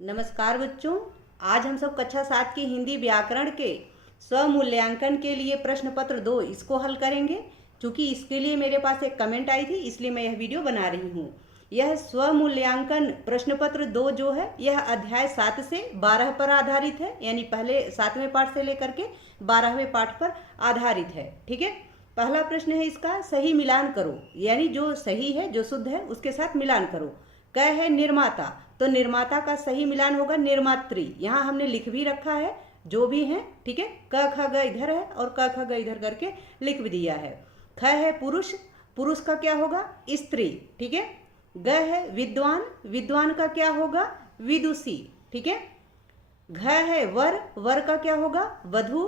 नमस्कार बच्चों। आज हम सब कक्षा 7 की हिंदी व्याकरण के स्वमूल्यांकन के लिए प्रश्न पत्र 2 इसको हल करेंगे। क्योंकि इसके लिए मेरे पास एक कमेंट आई थी, इसलिए मैं यह वीडियो बना रही हूँ। यह स्वमूल्यांकन प्रश्न पत्र 2 जो है यह अध्याय 7 से 12 पर आधारित है, यानी पहले 7वें पाठ से लेकर के 12वें पाठ पर आधारित है। ठीक है। पहला प्रश्न है इसका, सही मिलान करो, यानी जो सही है जो शुद्ध है उसके साथ मिलान करो। क है निर्माता, तो निर्माता का सही मिलान होगा निर्मात्री। यहाँ हमने लिख भी रखा है जो भी है। ठीक है। क ख ग इधर है और क ख ग इधर करके लिख भी दिया है। ख है पुरुष, पुरुष का क्या होगा स्त्री। ठीक है। ग है विद्वान, विद्वान का क्या होगा विदुषी। ठीक है। घ है वर, वर का क्या होगा वधू।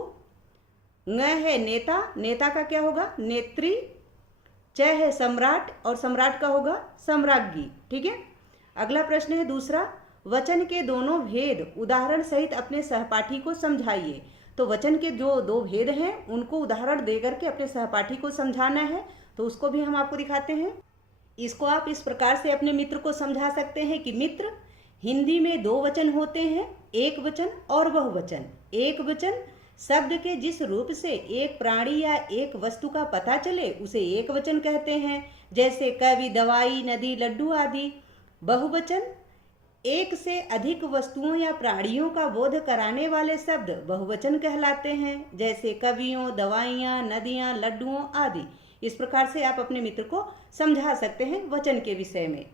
ङ है नेता, नेता का क्या होगा नेत्री। च है सम्राट, और सम्राट का होगा सम्राज्ञी। ठीक है। अगला प्रश्न है दूसरा, वचन के दोनों भेद उदाहरण सहित अपने सहपाठी को समझाइए। तो वचन के जो दो भेद हैं उनको उदाहरण देकर के अपने सहपाठी को समझाना है। तो उसको भी हम आपको दिखाते हैं। इसको आप इस प्रकार से अपने मित्र को समझा सकते हैं कि मित्र, हिंदी में दो वचन होते हैं, एक वचन और बहुवचन। एक वचन शब्द के जिस रूप से एक प्राणी या एक वस्तु का पता चले उसे एक वचन कहते हैं, जैसे कवि, दवाई, नदी, लड्डू आदि। बहुवचन एक से अधिक वस्तुओं या प्राणियों का बोध कराने वाले शब्द बहुवचन कहलाते हैं, जैसे कवियों, दवाइयाँ, नदियाँ, लड्डुओं आदि। इस प्रकार से आप अपने मित्र को समझा सकते हैं वचन के विषय में।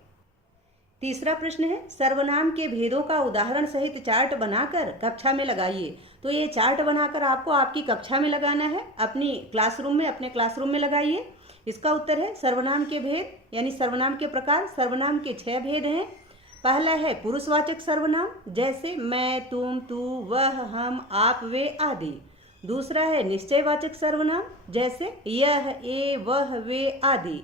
तीसरा प्रश्न है, सर्वनाम के भेदों का उदाहरण सहित चार्ट बनाकर कक्षा में लगाइए। तो ये चार्ट बनाकर आपको आपकी कक्षा में लगाना है, अपनी क्लासरूम में, अपने क्लासरूम में लगाइए। इसका उत्तर है सर्वनाम के भेद, यानी सर्वनाम के प्रकार। सर्वनाम के 6 भेद हैं। पहला है पुरुषवाचक सर्वनाम, जैसे मैं, तुम, तू, वह, हम, आप, वे आदि। दूसरा है निश्चयवाचक सर्वनाम, जैसे यह, ये, वह, वे आदि।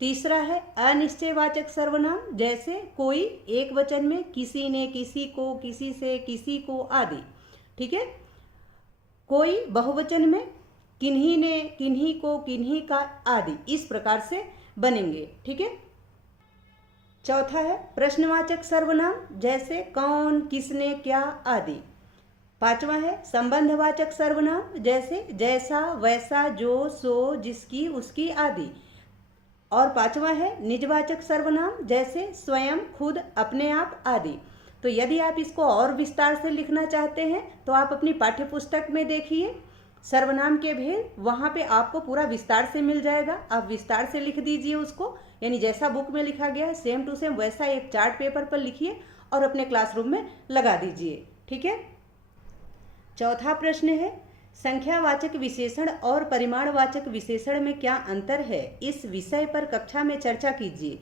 तीसरा है अनिश्चयवाचक सर्वनाम, जैसे कोई, एक वचन में किसी ने, किसी को, किसी से, किसी को आदि। ठीक है। कोई बहुवचन में किन्हीं ने, किन्हीं को, किन्हीं का आदि। इस प्रकार से बनेंगे। ठीक है। चौथा है प्रश्नवाचक सर्वनाम, जैसे कौन, किसने, क्या आदि। पांचवा है संबंधवाचक सर्वनाम, जैसे जैसा, वैसा, जो, सो, जिसकी, उसकी आदि। और पांचवा है निजवाचक सर्वनाम, जैसे स्वयं, खुद, अपने आप आदि। तो यदि आप इसको और विस्तार से लिखना चाहते हैं तो आप अपनी पाठ्य पुस्तक में देखिए सर्वनाम के भेद, वहाँ पे आपको पूरा विस्तार से मिल जाएगा। आप विस्तार से लिख दीजिए उसको, यानी जैसा बुक में लिखा गया है सेम टू सेम वैसा एक चार्ट पेपर पर लिखिए और अपने क्लासरूम में लगा दीजिए। ठीक है। चौथा प्रश्न है, संख्यावाचक विशेषण और परिमाणवाचक विशेषण में क्या अंतर है, इस विषय पर कक्षा में चर्चा कीजिए।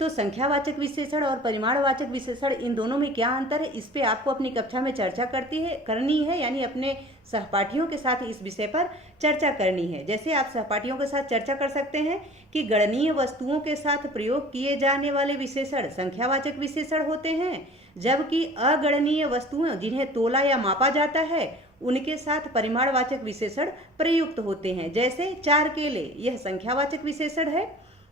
तो संख्यावाचक विशेषण और परिमाणवाचक विशेषण, इन दोनों में क्या अंतर है, इस पे आपको अपनी कक्षा में चर्चा करनी है, यानी अपने सहपाठियों के साथ इस विषय पर चर्चा करनी है। जैसे आप सहपाठियों के साथ चर्चा कर सकते हैं कि गणनीय वस्तुओं के साथ प्रयोग किए जाने वाले विशेषण संख्यावाचक विशेषण होते हैं, जबकि अगणनीय वस्तुएं जिन्हें तोला या मापा जाता है उनके साथ परिमाणवाचक विशेषण प्रयुक्त होते हैं। जैसे 4 केले, यह संख्यावाचक विशेषण है।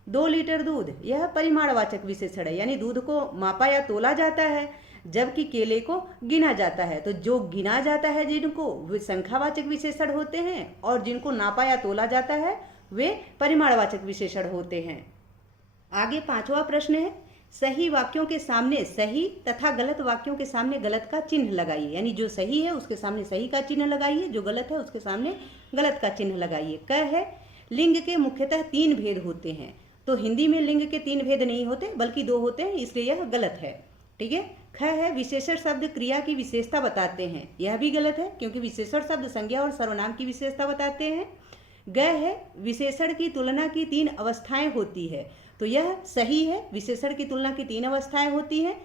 2 लीटर दूध, यह परिमाणवाचक विशेषण है, यानी दूध को मापा या तोला जाता है, जबकि केले को गिना जाता है। तो जो गिना जाता है जिनको, वे संख्यावाचक विशेषण होते हैं, और जिनको नापा या तोला जाता है वे परिमाणवाचक विशेषण होते हैं। आगे 5वां प्रश्न है, सही वाक्यों के सामने सही तथा गलत वाक्यों के सामने गलत का चिन्ह लगाइए। यानी जो सही है उसके सामने सही का चिन्ह लगाइए, जो गलत है उसके सामने गलत का चिन्ह लगाइए। क है लिंग के मुख्यतः 3 भेद होते हैं। तो हिंदी में लिंग के 3 भेद नहीं होते बल्कि 2 होते हैं, इसलिए यह गलत है। ठीक है। ख है विशेषण शब्द क्रिया की विशेषता बताते हैं, यह भी गलत है, क्योंकि विशेषण शब्द संज्ञा और सर्वनाम की विशेषता बताते हैं। ग है विशेषण की तुलना की 3 अवस्थाएं होती है। तो यह सही है, विशेषण की तुलना की 3 अवस्थाएं होती हैं।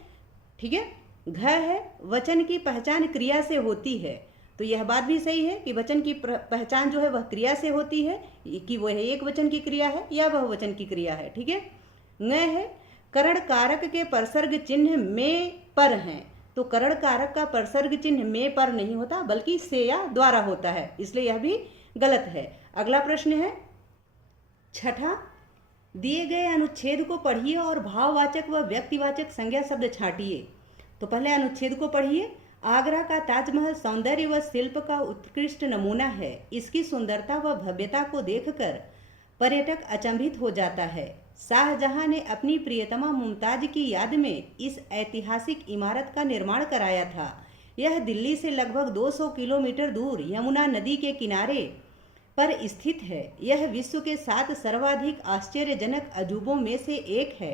ठीक है। घ है वचन की पहचान क्रिया से होती है। तो यह बात भी सही है कि वचन की पहचान जो है वह क्रिया से होती है, कि वह एक वचन की क्रिया है या बहुवचन की क्रिया है। ठीक है। ङ है करण कारक के परसर्ग चिन्ह में पर हैं। तो करण कारक का परसर्ग चिन्ह में पर नहीं होता बल्कि से या द्वारा होता है, इसलिए यह भी गलत है। अगला प्रश्न है 6ठा, दिए गए अनुच्छेद को पढ़िए और भाववाचक व व्यक्तिवाचक संज्ञा शब्द छांटिए। तो पहले अनुच्छेद को पढ़िए। आगरा का ताजमहल सौंदर्य व शिल्प का उत्कृष्ट नमूना है। इसकी सुंदरता व भव्यता को देखकर पर्यटक अचंभित हो जाता है। शाहजहां ने अपनी प्रियतमा मुमताज की याद में इस ऐतिहासिक इमारत का निर्माण कराया था। यह दिल्ली से लगभग 200 किलोमीटर दूर यमुना नदी के किनारे पर स्थित है। यह विश्व के 7 सर्वाधिक आश्चर्यजनक अजूबों में से एक है।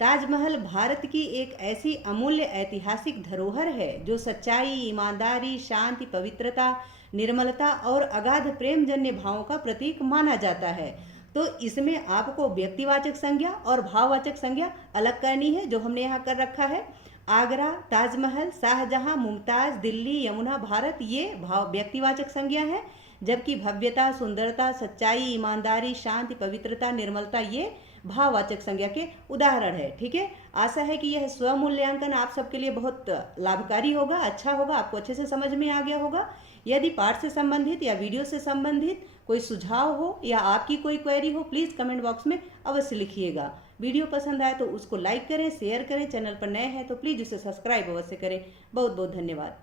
ताजमहल भारत की एक ऐसी अमूल्य ऐतिहासिक धरोहर है जो सच्चाई, ईमानदारी, शांति, पवित्रता, निर्मलता और अगाध प्रेमजन्य भावों का प्रतीक माना जाता है। तो इसमें आपको व्यक्तिवाचक संज्ञा और भाववाचक संज्ञा अलग करनी है, जो हमने यहाँ कर रखा है। आगरा, ताजमहल, शाहजहां, मुमताज, दिल्ली, यमुना, भारत, ये भाव व्यक्तिवाचक संज्ञा है, जबकि भव्यता, सुंदरता, सच्चाई, ईमानदारी, शांति, पवित्रता, निर्मलता ये भाववाचक संज्ञा के उदाहरण है। ठीक है, आशा है कि यह स्वमूल्यांकन आप सबके लिए बहुत लाभकारी होगा, अच्छा होगा, आपको अच्छे से समझ में आ गया होगा। यदि पाठ से संबंधित या वीडियो से संबंधित कोई सुझाव हो या आपकी कोई क्वेरी हो, प्लीज़ कमेंट बॉक्स में अवश्य लिखिएगा। वीडियो पसंद आए तो उसको लाइक करें, शेयर करें, चैनल पर नए हैं तो प्लीज़ उसे सब्सक्राइब अवश्य करें। बहुत बहुत धन्यवाद।